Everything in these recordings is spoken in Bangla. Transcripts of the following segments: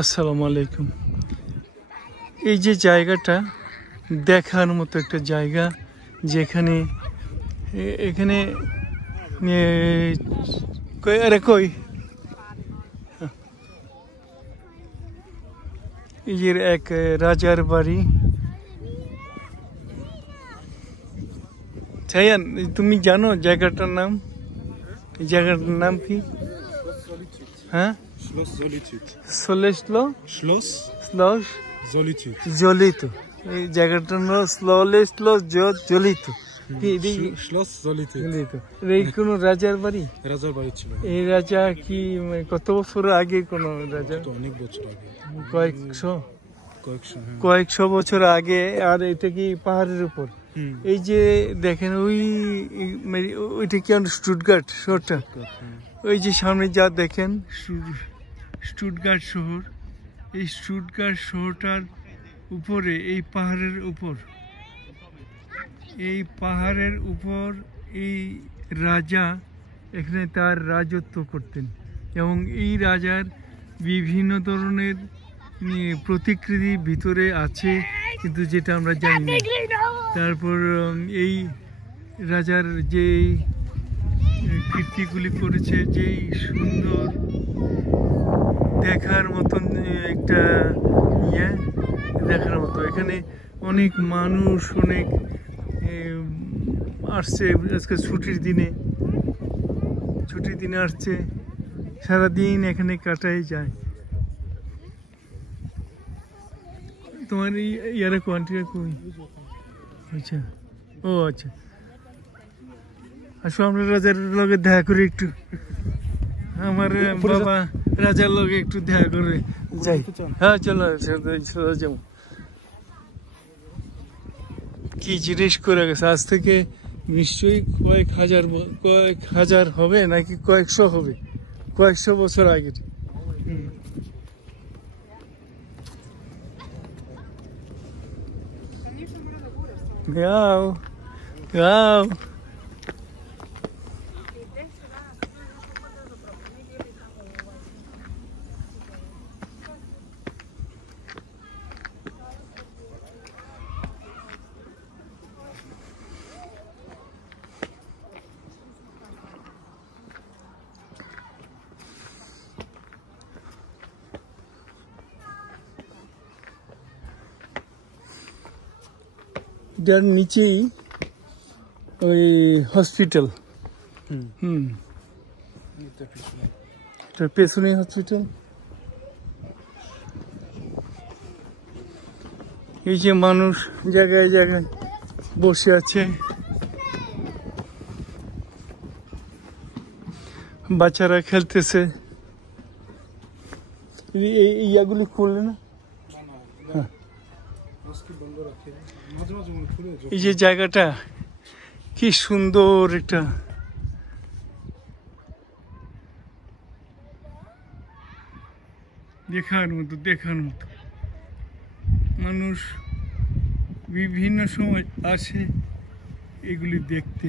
আসসালামু আলাইকুম। এই যে জায়গাটা দেখার মতো একটা জায়গা, যেখানে এখানে আরে কই এই যে এক রাজার বাড়ি। ছায়ান, তুমি জানো জায়গাটার নাম? এই জায়গাটার নাম কি? হ্যাঁ, Schloss Solitude. সোলেসলো Schloss স্লস Solitude. জ্বলিত। এই জায়গাটার নাম স্ললেসলো জ্বলিত। Schloss Solitude. জ্বলিত। এই কোন রাজার বাড়ি? রাজার বাড়ি ছিল। এই রাজা কি কত বছর আগে কোন রাজা? তো অনেক বছর আগে। কয়েকশো হ্যাঁ। কয়েকশো বছর আগে। আর এটা কি পাহাড়ের উপর? এই যে দেখেন ওইটা কি স্টুটগার্ট শহরটা? ওই যে সামনে যা দেখেন স্টুটগার্ট শহর। এই স্টুটগার্ট শহরটার উপরে এই পাহাড়ের উপর এই রাজা এখানে তার রাজত্ব করতেন, এবং এই রাজার বিভিন্ন ধরনের প্রতিকৃতি ভিতরে আছে, কিন্তু যেটা আমরা জানি না। তারপর এই রাজার যে কীর্তিগুলি করেছে, যেই সুন্দর দেখার মতন একটা দেখার মতো। এখানে অনেক মানুষ আসছে আজকে ছুটির দিনে আসছে, সারাদিন এখানে কাটাই যায়। তোমার ইয়ারে কোয়ান্টিটা কই? আচ্ছা, ও আচ্ছা, আসো আমরা রাজার লগে দেখা করি একটু। আমার বাবা রাজার লগে একটু দেখা করে যাই। হ্যাঁ, চলো যাবো। কি জিনিস করে গেছে, আজ থেকে নিশ্চয়ই কয়েক হাজার হবে, নাকি কয়েকশো হবে, কয়েকশো বছর আগের। গাও গাও এটার নিচেই ওই হসপিটাল। এটার পেছনে হসপিটাল। এই যে মানুষ জায়গায় জায়গায় বসে আছে, বাচ্চারা খেলতেছে। ইয়াগুলি খুললে না? এই যে জায়গাটা কি সুন্দর, একটা দেখার মতো। মানুষ বিভিন্ন সময় আসে এগুলি দেখতে।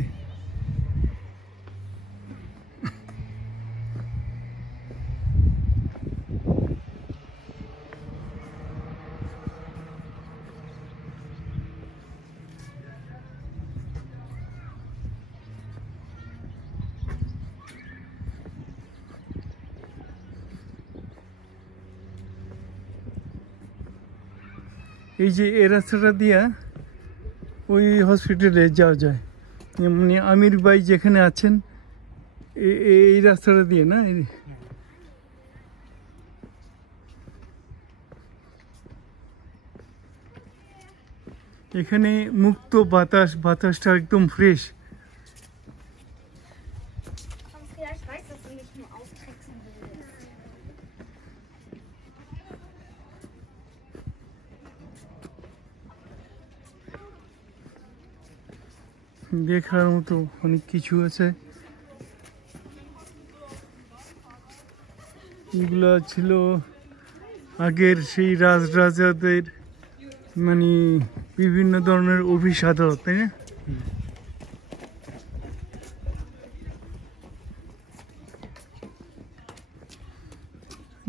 এই যে এই রাস্তাটা দিয়া ওই হসপিটালে যাওয়া যায়, মানে আমির ভাই যেখানে আছেন এই রাস্তাটা দিয়ে না? এখানে মুক্ত বাতাসটা একদম ফ্রেশ। দেখার মতো অনেক কিছু আছে। এগুলো ছিল আগের সেই রাজাদের, মানে বিভিন্ন ধরনের অফিস আদালত, তাই না?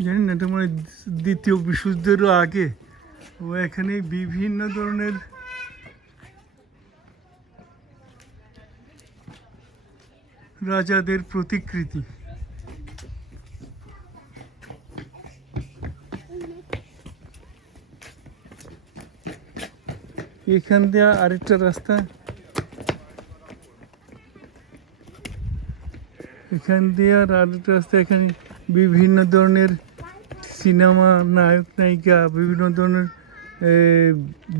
জানি না, এটা মানে দ্বিতীয় বিশ্বযুদ্ধেরও আগে। ও এখানে বিভিন্ন ধরনের রাজাদের প্রতিকৃতি। এখান দিয়ে আরেকটা রাস্তা, এখান দিয়ে আর আরেকটা রাস্তা। এখানে বিভিন্ন ধরনের সিনেমা নায়ক নায়িকা, বিভিন্ন ধরনের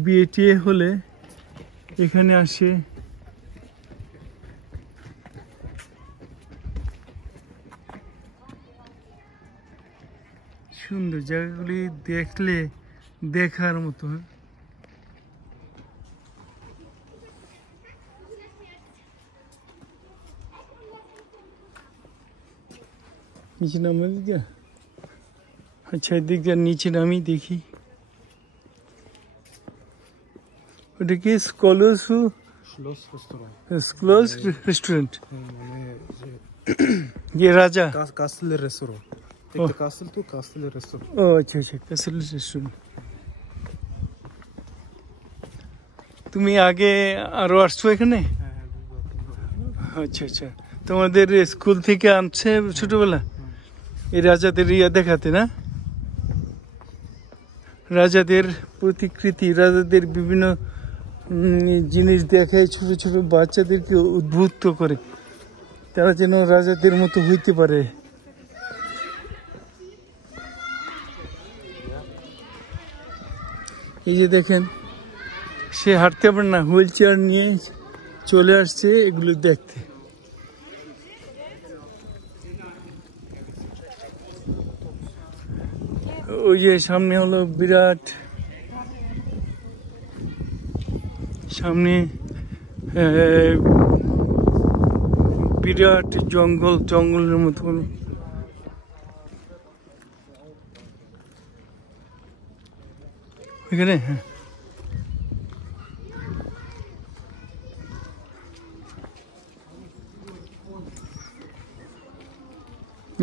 বিয়ে টিয়ে হলে এখানে আসে। সুন্দর জায়গাগুলি দেখলে দেখার মতো। নিচে নামে দিকে, আচ্ছা এদিক দিয়ে নিচে নামি দেখি। ওটা কি scholars Schloss Restaurant. Scholars restaurant? ये রাজা Castle Restaurant. Take the castle to Castle Restaurant. ও আচ্ছা আচ্ছা, ক্যাসেল রেস্টুরেন্ট। তুমি আগে আরো আসছো এখানে? আচ্ছা আচ্ছা, তোমাদের স্কুল থেকে আনছে ছোটবেলা এই রাজাদের ইয়া দেখাতে না? রাজাদের প্রতিকৃতি, রাজাদের বিভিন্ন জিনিস দেখায় ছোট ছোট বাচ্চাদেরকে উদ্বুদ্ধ করে, তারা যেন রাজাদের মতো হইতে পারে। এই যে দেখেন, সে হাঁটতে পারে না, হুইল চেয়ার নিয়ে চলে আসছে এগুলো দেখতে। ওই যে সামনে হলো বিরাট, সামনে বিরাট জঙ্গল, জঙ্গলের মতো। এখানে হ্যাঁ,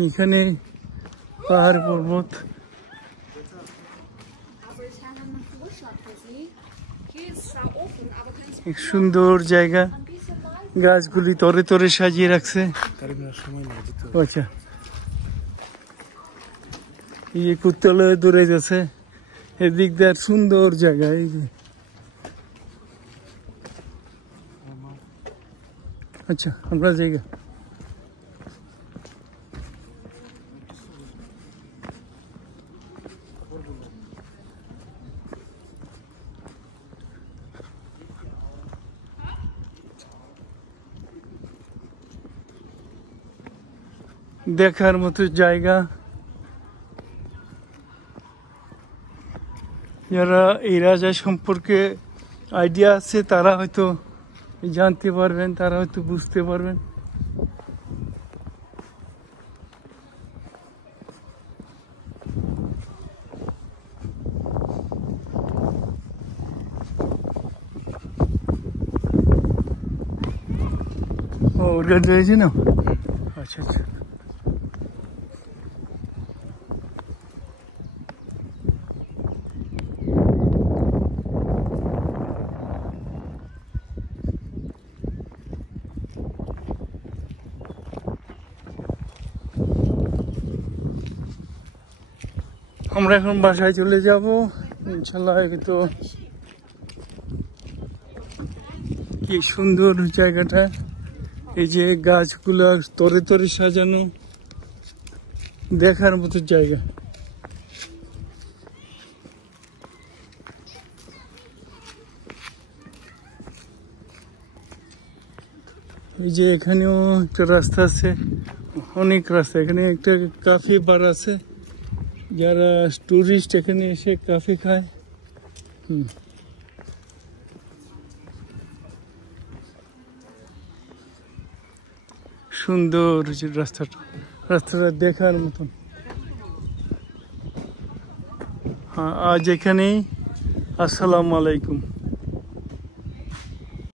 এখানে পাহাড় পর্বত। এক সুন্দর জায়গা, গাছগুলি তরে তরে সাজিয়ে রাখছে। আচ্ছা, এই কুত্তালয়ে দূরে গেছে, এদিক দিয়ে সুন্দর জায়গা। এই যে আচ্ছা, আমরা জায়গা দেখার মতো জায়গা। যারা এই রাজা সম্পর্কে আইডিয়া আছে তারা হয়তো জানতে পারবেন, তারা হয়তো বুঝতে পারবেন। ও ওর গাড়ি রয়েছে না? আচ্ছা আচ্ছা, আমরা এখন বাসায় চলে যাব ইনশাল্লাহ। তো কি সুন্দর জায়গাটা, এই যে গাছগুলা তরে তরে সাজানো, দেখার মতো জায়গা। এই যে এখানেও একটা রাস্তা আছে, অনেক রাস্তা। এখানে একটা কাফে বার আছে, যারা টুরিস্ট এখানে এসে কাফে খায়। সুন্দর রাস্তাটা, রাস্তাটা দেখার মতন। হ্যাঁ, আজ এখানেই। আসসালামু আলাইকুম।